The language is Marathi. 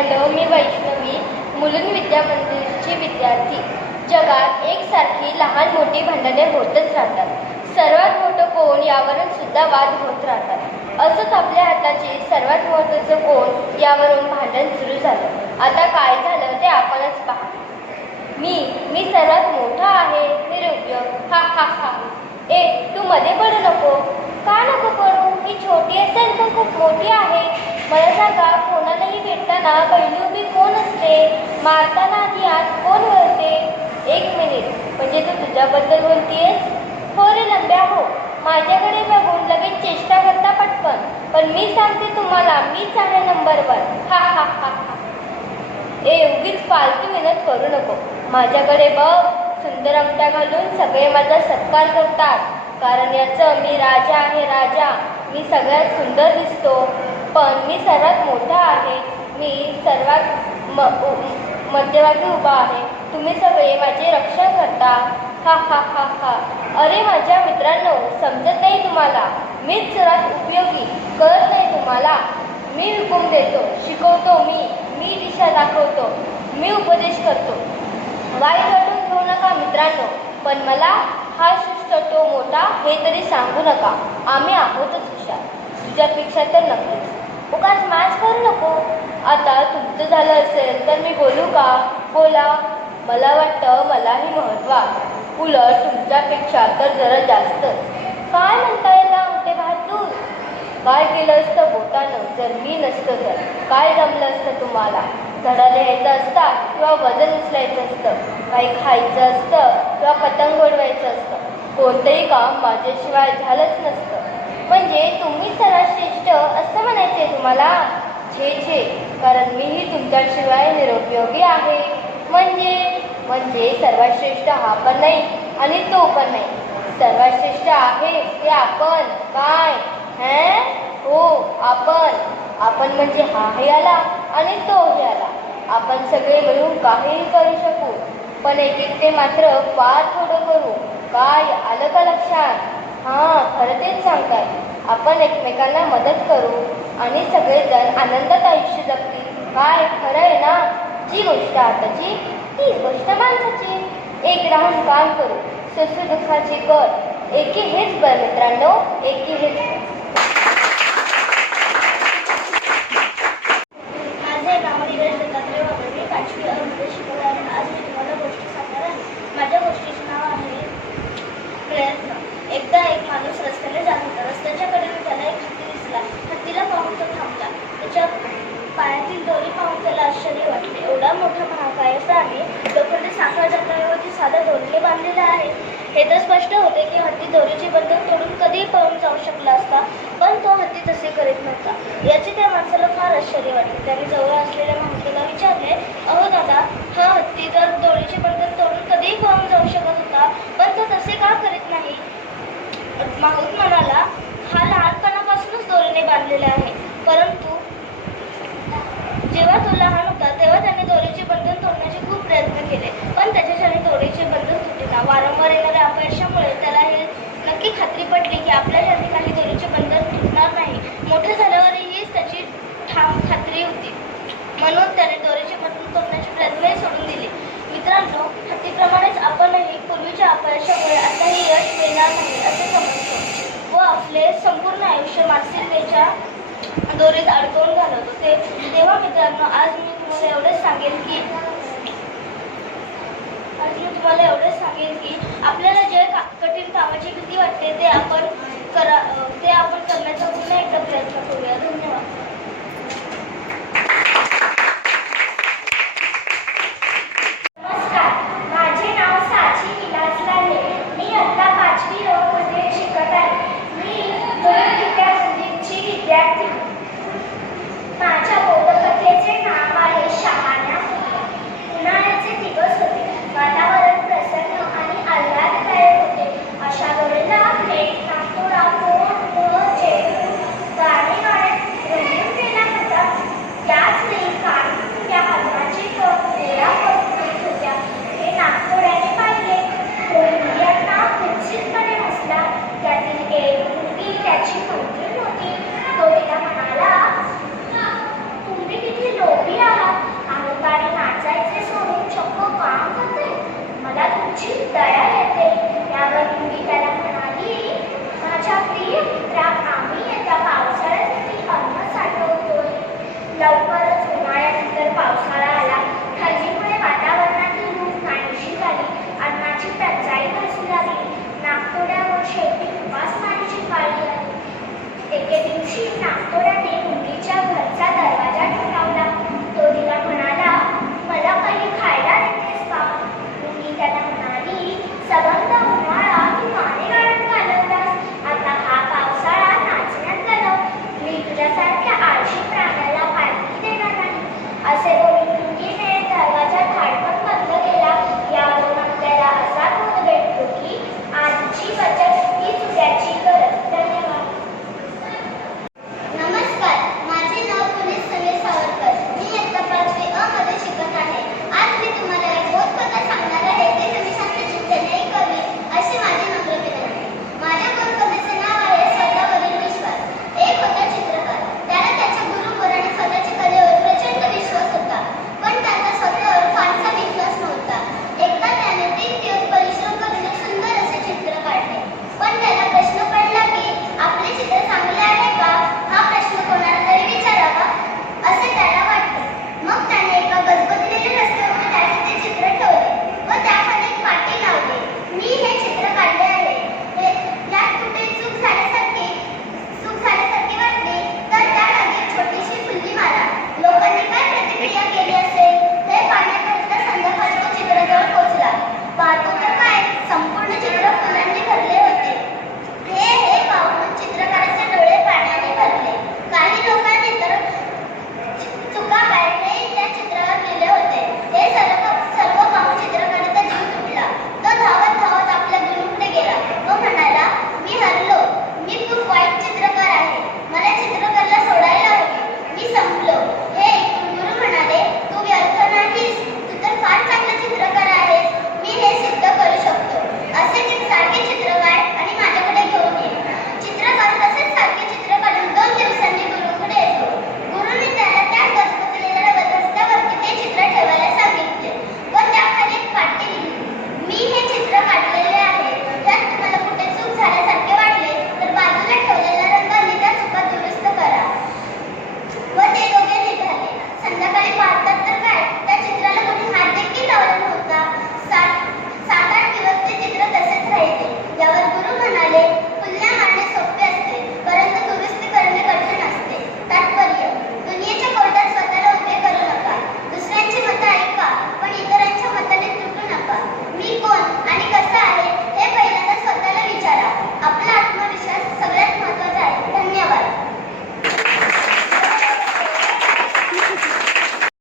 हॅलो मी वैष्णवी मुलुंद विद्या मंदिरची विद्यार्थी. जगात एकसारखी लहान मोठी भांडणे होतच राहतात. सर्वात मोठं कोण यावरून सुद्धा वाद होत राहतात. असंच आपल्या हाताची सर्वात महत्त्वाचं कोण यावरून भांडण सुरू झालं. आता काय झालं ते आपणच पहा. मी मी सर्वात मोठा आहे निरुपयोग हा हा हा. ए तू मध्ये पडू नको. का नको पडू? मी छोटी असेल तर खूप मोठी आहे. मला सांगा फेकताना पहिली उभी कोण असते. मारताना आधी आत कोण वळते. एक मिनिट म्हणजे तू तुझ्याबद्दल बोलतीयस? हो रे लंब्या हो. माझ्याकडे बघून लगेच चेष्टा करता पटकन. पण मी सांगते तुम्हाला मीच आहे नंबर वन हा हा हा हा. ए उगीच फालतू मेहनत करू नको. माझ्याकडे बघ सुंदर अंगठ्या घालून सगळे माझा सत्कार करतात. कारण याचं मी राजा आहे राजा. मी सगळ्यात सुंदर दिसतो. पण मी सर्वात मोठा आहे. मी सर्वात म मध्यभागी उभा आहे. तुम्ही सगळे माझे रक्षण करता. हा हा हा हा. अरे माझ्या मित्रांनो समजत नाही तुम्हाला. मीच सर्वात उपयोगी. कळत नाही तुम्हाला. मी हुकूम देतो शिकवतो मी. मी दिशा दाखवतो. मी उपदेश करतो. वाईट वाटून घेऊ नका मित्रांनो. पण मला हा शिष्ट तो मोठा हे तरी सांगू नका. आम्ही आहोतच हुशार तुझ्यापेक्षा तर नक्कीच उगाच मॅच करू नको. आता तुमचं झालं असेल तर मी बोलू का? बोला. मला वाटतं मलाही महत्त्व आहे. उलट तुमच्यापेक्षा तर जरा जास्तच काय म्हणता येईल ते बहादूर काय केलं असतं बोटानं? जर मी नसतं तर. काय जमलं असतं तुम्हाला? धडा लिहायचा असता किंवा वजन उचलायचं असतं? काही खायचं असतं किंवा पतंग उडवायचं असतं? कोणतंही काम माझ्याशिवाय झालंच नसतं. म्हणजे तुम्ही सर्वात श्रेष्ठ असं म्हणायचंय तुम्हाला? छे छे. कारण मीही तुमच्याशिवाय निरुपयोगी आहे. म्हणजे? म्हणजे सर्वात श्रेष्ठ हा पण नाही आणि तो पण नाही. सर्वात श्रेष्ठ आहे ते आपण. काय? हे? हो आपण. आपण म्हणजे हा हे आला आणि तो हे आला आपण सगळे मिळून काहीही करू शकू. पण एक एकटे मात्र फार थोडं करू. काय? आलं का लक्षात? हां खरं तेच सांगताय. आपण एकमेकांना मदत करू आणि सगळेजण आनंदात आयुष्य जगतील. काय? खरं आहे ना? जी गोष्ट आताची ती गोष्ट माणसाची. एक राहून काम करू. सुसु दुःखाची कर एकी हेच बर मित्रांनो एकी हेच बळ. माझे नाव नीरज दत्तात्रय वाघ मी पाचवी अमध्ये शिकवले आहे आज मी तुम्हाला गोष्टी सांगणार आहे माझ्या गोष्टीचे नाव आहे प्रयत्न एकदा एक माणूस रस्त्याने जात होता रस्त्याच्या कडेने त्याला एक हत्ती दिसला हत्तीला पाहून तो थांबला त्याच्या पायातील दोरी पाहून त्याला आश्चर्य वाटले एवढा मोठा आहे प्राणी लोखंडी साखर जत्राऐवजी साधं दोरीने बांधलेला आहे हे तर स्पष्ट होते की हत्ती दोरीचे बंधन तोडून कधीही पळून जाऊ शकला असता पण तो हत्ती तसे करीत नव्हता. याची त्या माणसाला फार आश्चर्य वाटले. त्याने जवळ असलेल्या माणसाला विचारले अहो दादा हा हत्ती तर दोरीचे बंधन तोडून कधीही पळून जाऊ शकत होता पण तो तसे का करीत नाही? माहूत म्हणाला हा लहानपणापासूनच दोरीने बांधलेला आहे. परंतु जेव्हा तो लहान होता तेव्हा त्याने दोरीचे बंधन तोडण्याचे खूप प्रयत्न केले पण त्याच्याच्याने दोरीचे बंधन तुटेना वारंवार येणाऱ्या अपयशामुळे त्याला हे नक्की खात्री पडली की आपल्याच्याने काही दोरीचे बंधन तुटणार नाही. मोठे झाल्यावरही हीच त्याची ठाम खात्री होती. म्हणून त्याने दोरीचे बंधन तोडण्याचे प्रयत्नही सोडून दिले. मित्रांनो हत्तीप्रमाणेच आपणही पूर्वीच्या अपयशामुळे आताही यश मिळणार नाही असे समजतो. व आपले संपूर्ण आयुष्य मानसिकतेच्या दोरीत अडकवून घालवतो. ते तेव्हा मित्रांनो आज मी तुम्हाला एवढेच सांगेन की तुम्हाला एवढंच सांगेन की आपल्याला जे का कठीण कामाची भीती वाटते ते आपण करा ते आपण करण्याचा पुन्हा एकदा प्रयत्न करूया. धन्यवाद. Tara.